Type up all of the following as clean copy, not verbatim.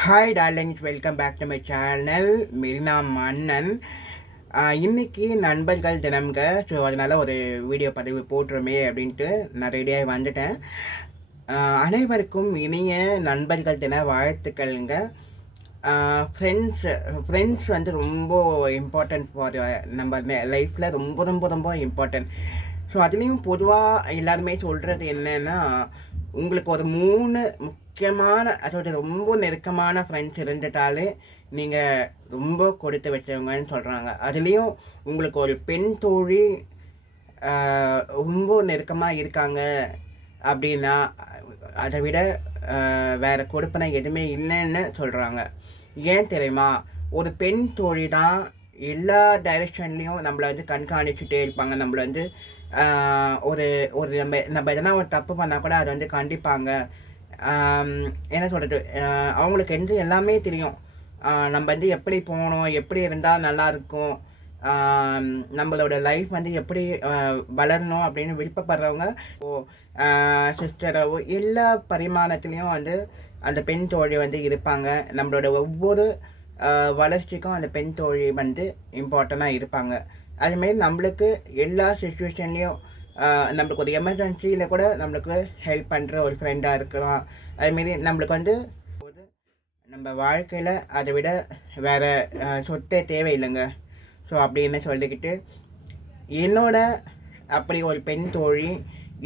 Hi darlings, welcome back to my channel Marina Mannan. இன்னைக்கு நண்பர்கள் தினம்ங்க. So அதனால் ஒரு வீடியோ பதிவு போட்டுருமே அப்படின்ட்டு நான் ரெடியாகி வந்துட்டேன். அனைவருக்கும் இனிய நண்பர்கள் தின வாழ்த்துக்கள்ங்க. ஃப்ரெண்ட்ஸ் வந்து ரொம்ப இம்பார்ட்டன்ட் ஃபார் நம்ம லைஃப்பில் ரொம்ப ரொம்ப ரொம்ப இம்பார்ட்டன்ட். ஸோ அதுலேயும் பொதுவாக எல்லாருமே சொல்கிறது என்னன்னா, உங்களுக்கு ஒரு 3 முக்கியமான, அதாவது ரொம்ப நெருக்கமான ஃப்ரெண்ட்ஸ் இருந்துட்டாலே நீங்கள் ரொம்ப கொடுத்து வச்சவங்கன்னு சொல்கிறாங்க. அதுலேயும் உங்களுக்கு ஒரு பெண் தோழி ரொம்ப நெருக்கமாக இருக்காங்க அப்படின்னா, அதை விட வேறு கொடுப்பனை எதுவுமே இல்லைன்னு சொல்கிறாங்க. ஏன் தெரியுமா? ஒரு பெண் தோழி தான் எல்லா டைரெக்ஷன்லேயும் நம்மளை வந்து கண்காணிச்சுட்டே இருப்பாங்க. நம்மளை வந்து ஒரு ஒரு நம்ம நம்ம எதனா ஒரு தப்பு பண்ணால் கூட அதை வந்து கண்டிப்பாங்க. என்ன சொல்கிறது, அவங்களுக்கு வந்து எல்லாமே தெரியும். நம்ம வந்து எப்படி போகணும், எப்படி இருந்தால் நல்லாயிருக்கும், நம்மளோட லைஃப் வந்து எப்படி வளரணும் அப்படின்னு விருப்பப்படுறவங்க சிஸ்டராகவோ எல்லா பரிமாணத்துலேயும் வந்து அந்த பெண் தோழி வந்து இருப்பாங்க. நம்மளோட ஒவ்வொரு வளர்ச்சிக்கும் அந்த பெண் தோழி வந்து இம்பார்ட்டண்ட்டாக இருப்பாங்க. அதுமாரி நம்மளுக்கு எல்லா சுச்சுவேஷன்லேயும் நம்மளுக்கு ஒரு எமர்ஜென்சியில் கூட நம்மளுக்கு ஹெல்ப் பண்ணுற ஒரு ஃப்ரெண்டாக இருக்கலாம். அதுமாரி நம்மளுக்கு வந்து நம்ம வாழ்க்கையில் அதை விட வேறு சொத்தே தேவையில்லைங்க. ஸோ அப்படின்னு சொல்லிக்கிட்டு என்னோட அப்படி ஒரு பெண் தோழி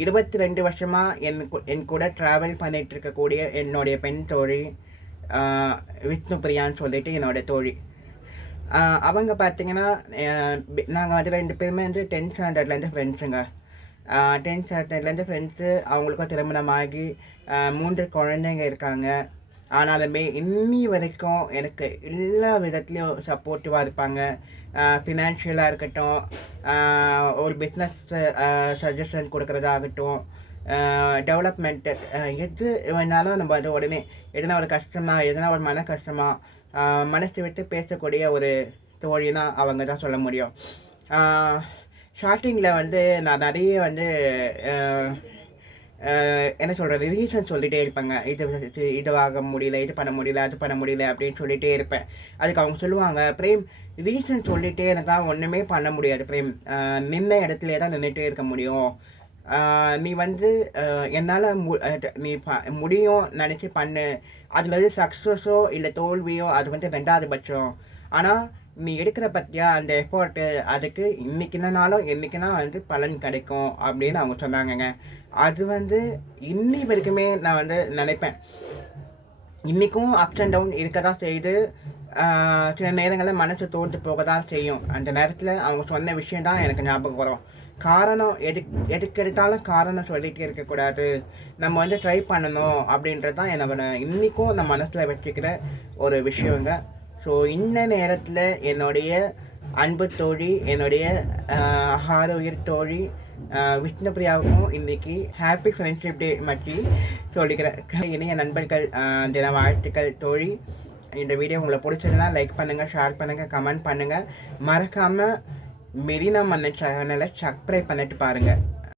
22 வருஷமாக என் கூட ட்ராவல் பண்ணிகிட்டு இருக்கக்கூடிய என்னுடைய பெண் தோழி விஷ்ணுபிரியான்னு சொல்லிட்டு என்னோட தோழி. அவங்க பார்த்தீங்கன்னா, நாங்கள் வந்து 2 பேருமே வந்து 10th ஸ்டாண்டர்ட்லேருந்து ஃப்ரெண்ட்ஸுங்க. 10th ஸ்டாண்டர்ட்லேருந்து friends. அவங்களுக்கும் திருமணமாகி 3 குழந்தைங்க இருக்காங்க. ஆனாலுமே இன்னி வரைக்கும் எனக்கு எல்லா விதத்துலேயும் சப்போர்ட்டிவாக இருப்பாங்க. ஃபினான்ஷியலாக இருக்கட்டும், ஒரு பிஸ்னஸ் சஜஷன் கொடுக்குறதாகட்டும், டெவலப்மெண்ட்டு, எது வேணாலும் நம்ம வந்து உடனே எதனா ஒரு கஷ்டமாக, எதனா ஒரு மன கஷ்டமாக மனசு விட்டு பேசக்கூடிய ஒரு தோழினா அவங்க தான் சொல்ல முடியும். ஸ்டார்டிங்கில் வந்து நான் நிறைய வந்து என்ன சொல்கிறது, ரீசன் சொல்லிகிட்டே இருப்பேங்க. இதுவாக முடியல, இது பண்ண முடியல, அது பண்ண முடியல அப்படின்னு சொல்லிகிட்டே இருப்பேன். அதுக்கு அவங்க சொல்லுவாங்க, பிரேம் ரீசன் சொல்லிகிட்டே இருந்தால் ஒன்றுமே பண்ண முடியாது பிரேம், நின்ன இடத்துலே தான் நின்றுட்டே இருக்க முடியும். நீ வந்து என்னால் நீ முடியும் நினச்சி பண்ணு. அதில் வந்து சக்ஸஸோ இல்லை தோல்வியோ அது வந்து 2வது பட்சம். ஆனால் நீ எடுக்கிற பற்றியா அந்த எஃபோர்ட்டு, அதுக்கு இன்றைக்கினாலும் என்றைக்குனா வந்து பலன் கிடைக்கும் அப்படின்னு அவங்க சொன்னாங்கங்க. அது வந்து இன்னி வரைக்குமே நான் வந்து நினைப்பேன். இன்றைக்கும் அப்ஸ் அண்ட் டவுன் இருக்க தான் செய்யுது. சில நேரங்களில் மனசு தோன்று போக தான் செய்யும். அந்த நேரத்தில் அவங்க சொன்ன விஷயம் தான் எனக்கு ஞாபகம் வரும். காரணம் எதுக்கு எடுத்தாலும் காரணம் சொல்லிகிட்டே இருக்கக்கூடாது, நம்ம வந்து ட்ரை பண்ணணும் அப்படின்றது தான் என்னோட இன்றைக்கும் நான் மனசில் வச்சுக்கிற ஒரு விஷயங்க. ஸோ இந்த நேரத்தில் என்னுடைய அன்பு தோழி, என்னுடைய ஆறு உயிர் தோழி விஷ்ணுபிரியாவுக்கும் இன்றைக்கி ஹாப்பி ஃப்ரெண்ட்ஷிப் டே மச்சி சொல்லிக்கிறேன். இணைய நண்பர்கள் தின வாழ்த்துக்கள் தோழி. இந்த வீடியோ உங்களை பிடிச்சதுன்னா லைக் பண்ணுங்கள், ஷேர் பண்ணுங்கள், கமெண்ட் பண்ணுங்கள். மறக்காமல் மெரினா மன்னன் சேனலை சப்ஸ்கிரைப் பண்ணிட்டு பாருங்கள்.